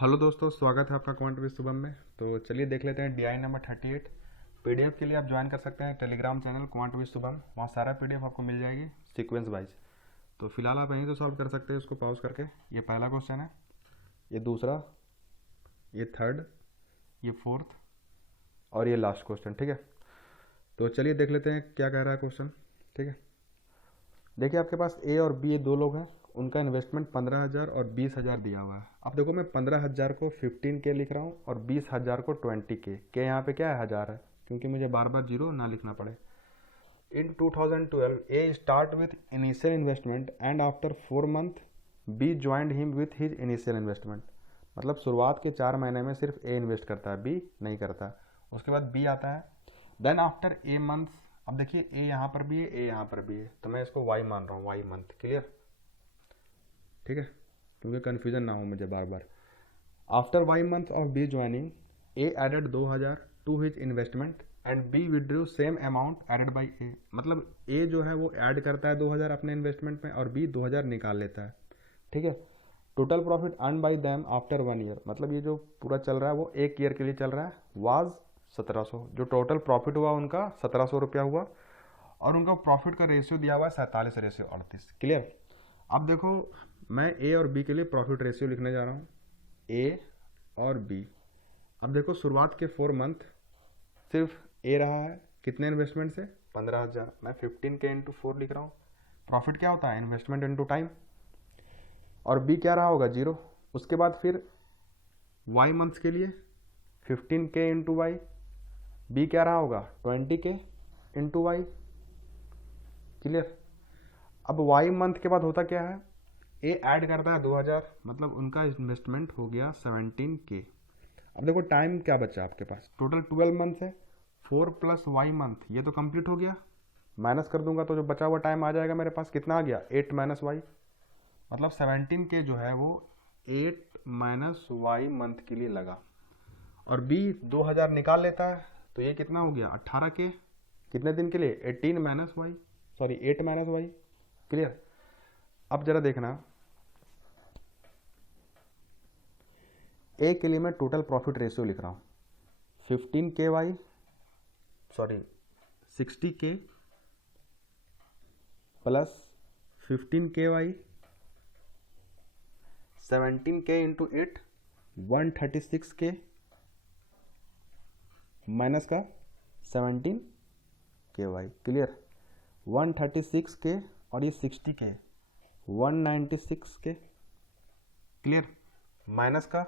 Hello दोस्तों, स्वागत है आपका क्वांट विद शुभम में। तो चलिए देख लेते हैं DI नंबर 38। पीडीएफ के लिए आप ज्वाइन कर सकते हैं Telegram channel quant with Shubham. वहाँ सारा पीडीएफ आपको मिल जाएगी सीक्वेंस वाइज। तो फिलहाल आप यहीं से सॉल्व कर सकते हैं इसको पॉज करके। ये पहला क्वेश्चन है, ये दूसरा, ये थर्ड, ये फोर्थ और ये लास्ट क्वेश्चन। ठीक है, तो चलिए देख लेते हैं क्या कह रहा है क्वेश्चन। ठीक है, देखिए आपके पास ए और बी दो लोग हैं, उनका इन्वेस्टमेंट 15,000 और 20,000 दिया हुआ है। अब देखो मैं 15,000 को 15K लिख रहा हूँ और 20,000 को 20K के यहाँ पे क्या है, 1000 है, क्योंकि मुझे बार बार जीरो ना लिखना पड़े। In 2012 A start with initial investment and after 4 month B joined him with his initial investment. मतलब शुरुआत के 4 महीने में सिर्फ ए इन्वेस्ट करता है, बी नहीं करता। उसके बाद बी आता है, देन आफ्टर ए मंथ्स। अब देखिए ए यहाँ पर भी है, ए यहाँ पर भी है, तो मैं इसको वाई मान रहा हूँ, वाई मंथ। क्लियर? ठीक है, क्योंकि कन्फ्यूजन ना हो मुझे बार बार। After Y month of B joining A added 2,000 to his investment and B withdrew same amount added by A. मतलब ए जो है वो ऐड करता है 2,000 अपने इन्वेस्टमेंट में और बी 2,000 निकाल लेता है। ठीक है, total profit earn by them after 1 year. मतलब ये जो पूरा चल रहा है वो 1 ईयर के लिए चल रहा है। वाज 1700, जो टोटल प्रॉफिट हुआ उनका 1700 रुपया हुआ और उनका प्रॉफिट का रेशियो दिया हुआ है 47:38। क्लियर? अब देखो मैं ए और बी के लिए प्रॉफिट रेशियो लिखने जा रहा हूँ, ए और बी। अब देखो शुरुआत के 4 मंथ सिर्फ ए रहा है, कितने इन्वेस्टमेंट से, 15,000। मैं 15K इंटू 4 लिख रहा हूँ। प्रॉफिट क्या होता है, इन्वेस्टमेंट इंटू टाइम। और बी क्या रहा होगा, 0। उसके बाद फिर वाई मंथ्स के लिए 15K इंटू वाई, बी क्या रहा होगा, 20K इंटू वाई। क्लियर? अब वाई मंथ के बाद होता क्या है, ए ऐड करता है 2,000, मतलब उनका इन्वेस्टमेंट हो गया 17K। अब देखो टाइम क्या बचा आपके पास, टोटल 12 मंथ है, 4 प्लस वाई मंथ, ये तो कंप्लीट हो गया। माइनस कर दूंगा तो जो बचा हुआ टाइम आ जाएगा मेरे पास, कितना आ गया, 8 माइनस वाई। मतलब 17K जो है वो 8 माइनस वाई मंथ के लिए लगा। और बी 2,000 निकाल लेता है, तो ये कितना हो गया, 18K। कितने दिन के लिए, 18 minus Y, sorry 8 minus Y. Clear? अब जरा देखना, ए के लिए मैं टोटल प्रॉफिट रेशियो लिख रहा हूँ 15K Y, sorry 60K plus 15K Y, 17K into 8, 136K minus का 17K वाई। क्लियर? 136K और ये 60K, 196K। क्लियर? माइनस का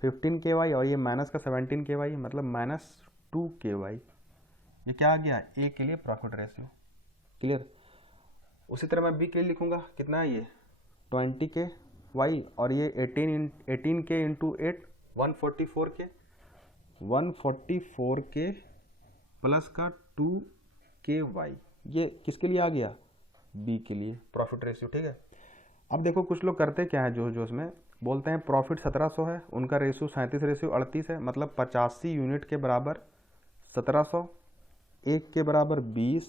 15K वाई और ये माइनस का 17K वाई, मतलब -2K वाई। ये क्या आ गया, ए के लिए प्रॉफिट रेशियो। क्लियर? उसी तरह मैं बी के लिए लिखूंगा, कितना है ये, 20K वाई और ये 18K into 8, 144K, 144K plus का 2K वाई। ये किसके लिए आ गया, बी के लिए प्रॉफिट रेशियो। ठीक है, अब देखो कुछ लोग करते क्या है, जोश जोश में बोलते हैं प्रॉफिट 1700 है, उनका रेशियो 37:38 है, मतलब 85 यूनिट के बराबर 1700, 1 के बराबर 20,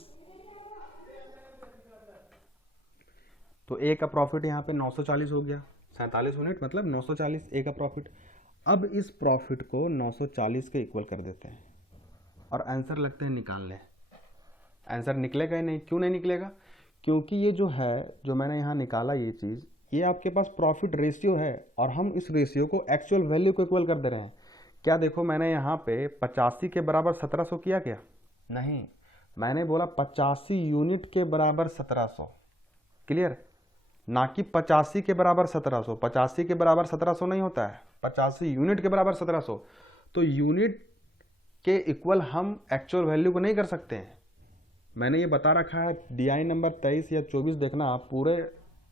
तो ए का प्रॉफिट यहाँ पे 940 हो गया। 47 यूनिट मतलब 940 ए का प्रॉफिट। अब इस प्रॉफिट को 940 के इक्वल कर देते हैं और आंसर लगते हैं निकालने। आंसर निकलेगा ही नहीं, क्यों नहीं निकलेगा, क्योंकि ये जो है, जो मैंने यहाँ निकाला ये चीज़, ये आपके पास प्रॉफिट रेशियो है और हम इस रेशियो को एक्चुअल वैल्यू को इक्वल कर दे रहे हैं। क्या देखो मैंने यहाँ पे 85 के बराबर 1700 किया क्या, नहीं, मैंने बोला 85 यूनिट के बराबर 1700। क्लियर? ना कि 85 के बराबर 1700। 85 के बराबर 1700 नहीं होता है, 85 यूनिट के बराबर 1700। तो यूनिट के इक्वल हम एक्चुअल वैल्यू को नहीं कर सकते हैं। मैंने ये बता रखा है DI नंबर 23 या 24, देखना आप पूरे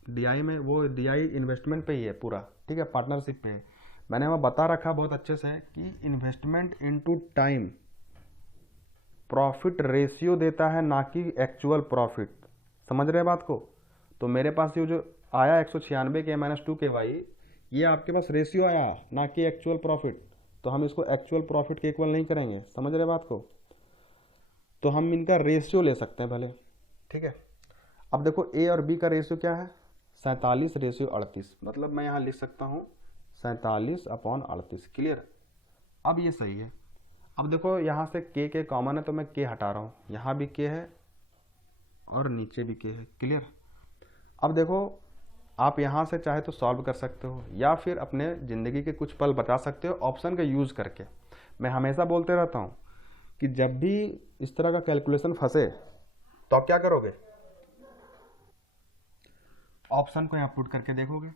DI में, वो DI इन्वेस्टमेंट पे ही है पूरा। ठीक है, पार्टनरशिप पे है। मैंने वहाँ बता रखा बहुत अच्छे से कि investment into time profit ratio देता है, ना कि एक्चुअल प्रॉफिट। समझ रहे हैं बात को? तो मेरे पास ये जो आया 196K माइनस 2K वाई, ये आपके पास रेशियो आया, ना कि एक्चुअल प्रॉफिट। तो हम इसको एक्चुअल प्रॉफिट के इक्वल नहीं करेंगे। समझ रहे बात को? तो हम इनका रेशियो ले सकते हैं भले। ठीक है, अब देखो ए और बी का रेशियो क्या है, 47:38। मतलब मैं यहाँ लिख सकता हूँ 47/38। क्लियर। अब ये सही है। अब देखो यहाँ से के कॉमन है तो मैं के हटा रहा हूँ, यहाँ भी के है और नीचे भी के है। क्लियर। अब देखो आप यहाँ से चाहे तो सॉल्व कर सकते हो या फिर अपने ज़िंदगी के कुछ पल बता सकते हो ऑप्शन का यूज़ करके। मैं हमेशा बोलते रहता हूँ कि जब भी इस तरह का कैलकुलेशन फंसे तो आप क्या करोगे, ऑप्शन को यहाँ पुट करके देखोगे।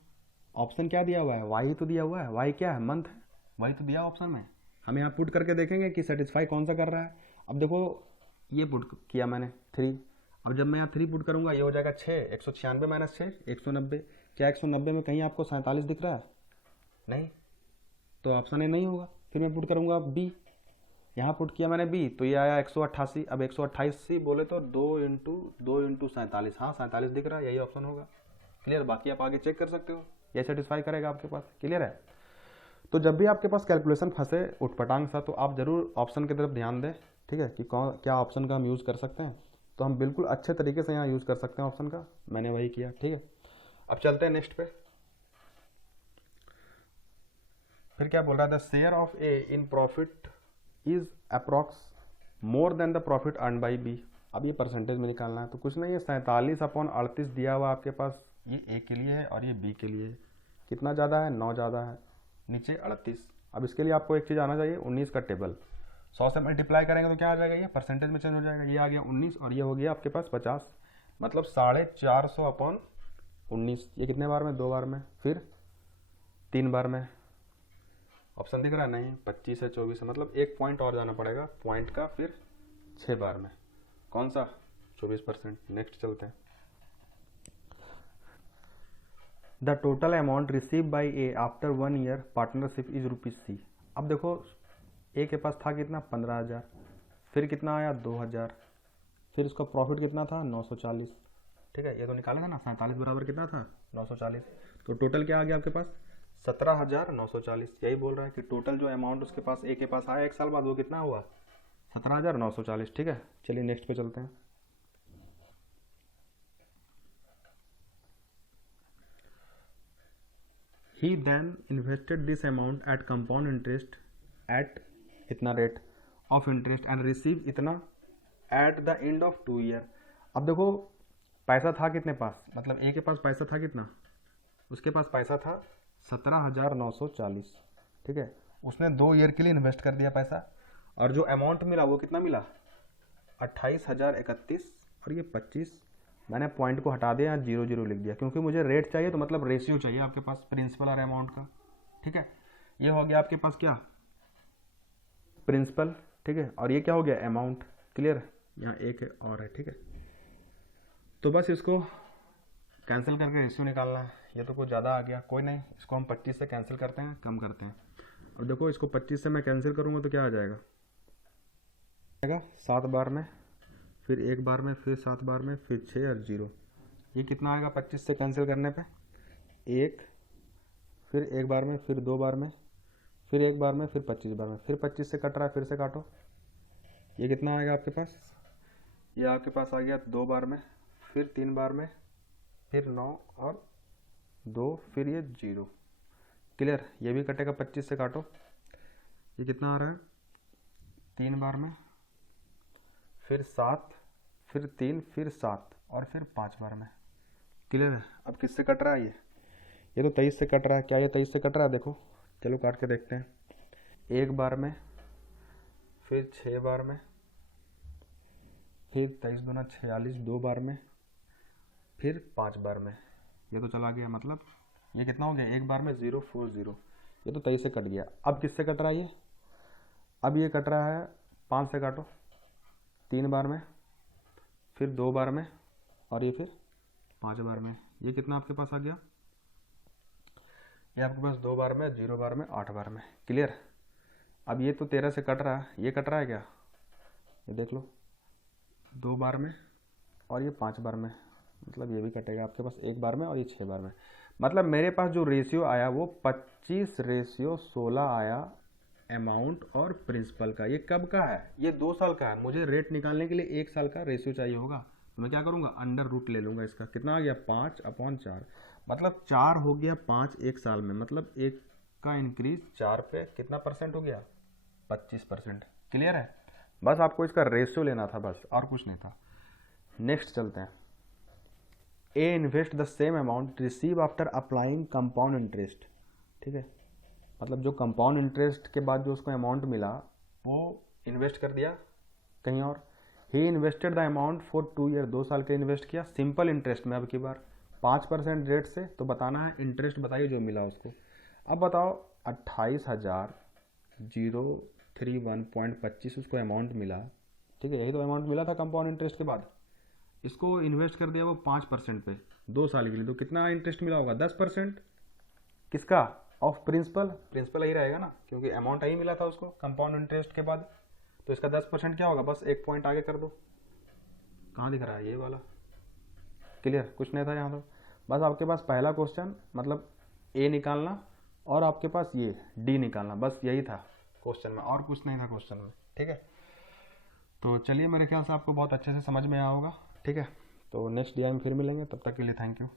ऑप्शन क्या दिया हुआ है, वाई तो दिया हुआ है, वाई क्या है, मंथ है, वही तो दिया ऑप्शन में। हम यहाँ पुट करके देखेंगे कि सेटिस्फाई कौन सा कर रहा है। अब देखो ये पुट किया मैंने 3, अब जब मैं यहाँ 3 पुट करूँगा ये हो जाएगा 6, 196 माइनस 6 190। क्या 190 में कहीं आपको 47 दिख रहा है? नहीं, तो ऑप्शन ए नहीं होगा। फिर मैं पुट करूँगा बी, यहाँ पुट किया मैंने बी तो ये आया 188। अब 188 बोले तो 2 इंटू 47, हाँ 47 दिख रहा है, यही ऑप्शन होगा। क्लियर। बाकी आप आगे चेक कर सकते हो, ये सेटिस्फाई करेगा आपके पास। क्लियर है। तो जब भी आपके पास कैलकुलेशन फंसे उठपटांग सा तो आप जरूर ऑप्शन की तरफ ध्यान दें, ठीक है, कि कौन क्या ऑप्शन का हम यूज़ कर सकते हैं। तो हम बिल्कुल अच्छे तरीके से यहाँ यूज़ कर सकते हैं ऑप्शन का, मैंने वही किया। ठीक है, अब चलते हैं नेक्स्ट पे। फिर क्या बोल रहा है, the share of A in profit is approx more than the profit earn by B. अब ये परसेंटेज में निकालना है, तो कुछ नहीं है, 47/38 दिया हुआ आपके पास, ये ए के लिए है और ये बी के लिए है। कितना ज़्यादा है, 9 ज़्यादा है, नीचे 38। अब इसके लिए आपको एक चीज़ आना चाहिए, 19 का टेबल। 100 से मल्टीप्लाई करेंगे तो क्या आ जाएगा, ये परसेंटेज में चेंज हो जाएगा। ये आ गया 19 और ये हो गया आपके पास 50, मतलब 450/19। ये कितने बार में, 2 बार में, फिर 3 बार में। ऑप्शन दिख रहा है नहीं, 25 है, 24 है, मतलब एक पॉइंट और जाना पड़ेगा पॉइंट का, फिर 6 बार में। कौन सा, 24%। नेक्स्ट चलते हैं। The total amount receive by A after 1 year partnership is ₹C। अब देखो ए के पास था कितना, 15,000, फिर कितना आया 2,000, फिर इसका प्रॉफिट कितना था 940। ठीक है, ये तो निकाला था ना, 47 बराबर कितना था 940। तो टोटल क्या आ गया आपके पास, 17,940। यही बोल रहा है कि टोटल जो अमाउंट उसके पास ए के पास आया 1 साल बाद वो कितना हुआ, 17,940। ठीक है, चलिए नेक्स्ट पे चलते हैं। He then invested this amount at compound interest at इतना rate of interest and receive इतना at the end of 2 year. अब देखो पैसा था कितने पास, मतलब ए के पास पैसा था कितना, उसके पास पैसा था 17,940। ठीक है, उसने 2 ईयर के लिए इन्वेस्ट कर दिया पैसा, और जो अमाउंट मिला वो कितना मिला, 28,031 और ये 25। मैंने पॉइंट को हटा दिया, 0 लिख दिया, क्योंकि मुझे रेट चाहिए, तो मतलब रेशियो चाहिए आपके पास प्रिंसिपल और अमाउंट का। ठीक है, ये हो गया आपके पास क्या, प्रिंसिपल। ठीक है, और ये क्या हो गया, अमाउंट। क्लियर, यहाँ एक और है। ठीक है, तो बस इसको कैंसिल करके रेशियो निकालना है। ये तो कुछ ज़्यादा आ गया, कोई नहीं, इसको हम 25 से कैंसिल करते हैं, कम करते हैं। और देखो इसको 25 से मैं कैंसिल करूँगा तो क्या आ जाएगा, 7 बार में, फिर 1 बार में, फिर 7 बार में, फिर 6 और 0। ये कितना आएगा 25 से कैंसिल करने पे, 1, फिर 1 बार में, फिर 2 बार में, फिर 1 बार में, फिर 25 बार में, फिर 25 से कट रहा है, फिर से काटो। ये कितना आएगा आपके पास, ये आपके पास आ गया 2 बार में, फिर 3 बार में, फिर 9 और 2, फिर ये 0। क्लियर, ये भी कटेगा 25 से काटो। ये कितना आ रहा है, 3 बार में, फिर 7, फिर 3, फिर 7 और फिर 5 बार में। क्लियर है। अब किससे कट रहा है ये तो 23 से कट रहा है। क्या ये 23 से कट रहा है, देखो चलो काट के देखते हैं। 1 बार में, फिर 6 बार में, फिर 23 दूना 46, 2 बार में, फिर 5 बार में। ये तो चला गया, मतलब ये कितना हो गया, 1 बार में 040। ये तो 23 से कट गया। अब किससे कट रहा है ये, अब ये कट रहा है 5 से काटो, 3 बार में, फिर 2 बार में और ये फिर 5 बार में। ये कितना आपके पास आ गया, ये आपके पास 2 बार में, 0 बार में, 8 बार में। क्लियर। अब ये तो 13 से कट रहा है, ये कट रहा है क्या, ये देख लो, 2 बार में और ये 5 बार में, मतलब ये भी कटेगा आपके पास 1 बार में और ये 6 बार में। मतलब मेरे पास जो रेशियो आया वो 25:16 आया अमाउंट और प्रिंसिपल का। ये कब का है, ये 2 साल का है। मुझे रेट निकालने के लिए 1 साल का रेशियो चाहिए होगा, तो मैं क्या करूँगा, अंडर रूट ले लूँगा इसका। कितना आ गया, 5/4, मतलब 4 हो गया 5 1 साल में, मतलब 1 का इंक्रीज 4 पे कितना परसेंट हो गया, 25%। क्लियर है, बस आपको इसका रेशियो लेना था बस, और कुछ नहीं था। नेक्स्ट चलते हैं। A invest the same amount receive after applying compound interest. ठीक है, मतलब जो कंपाउंड इंटरेस्ट के बाद जो उसको अमाउंट मिला वो इन्वेस्ट कर दिया कहीं और। He invested the amount for 2 year, 2 साल के इन्वेस्ट किया सिंपल इंटरेस्ट में, अब की बार 5% रेट से। तो बताना है इंटरेस्ट बताइए जो मिला उसको। अब बताओ 28,031.25 उसको अमाउंट मिला। ठीक है, यही तो अमाउंट मिला था कंपाउंड इंटरेस्ट के बाद। इसको इन्वेस्ट कर दिया वो 5% पे 2 साल के लिए, तो कितना इंटरेस्ट मिला होगा, 10%। किसका, ऑफ प्रिंसिपल, प्रिंसिपल यही रहेगा ना, क्योंकि अमाउंट यही मिला था उसको कंपाउंड इंटरेस्ट के बाद। तो इसका 10% क्या होगा, बस एक पॉइंट आगे कर दो। कहाँ दिख रहा है, ये वाला। क्लियर, कुछ नहीं था यहाँ तो। बस आपके पास पहला क्वेश्चन मतलब ए निकालना और आपके पास ये डी निकालना, बस यही था क्वेश्चन में, और कुछ नहीं था क्वेश्चन में। ठीक है, तो चलिए मेरे ख्याल से आपको बहुत अच्छे से समझ में आया होगा। ठीक है, तो नेक्स्ट डीआई में फिर मिलेंगे, तब तक के लिए थैंक यू।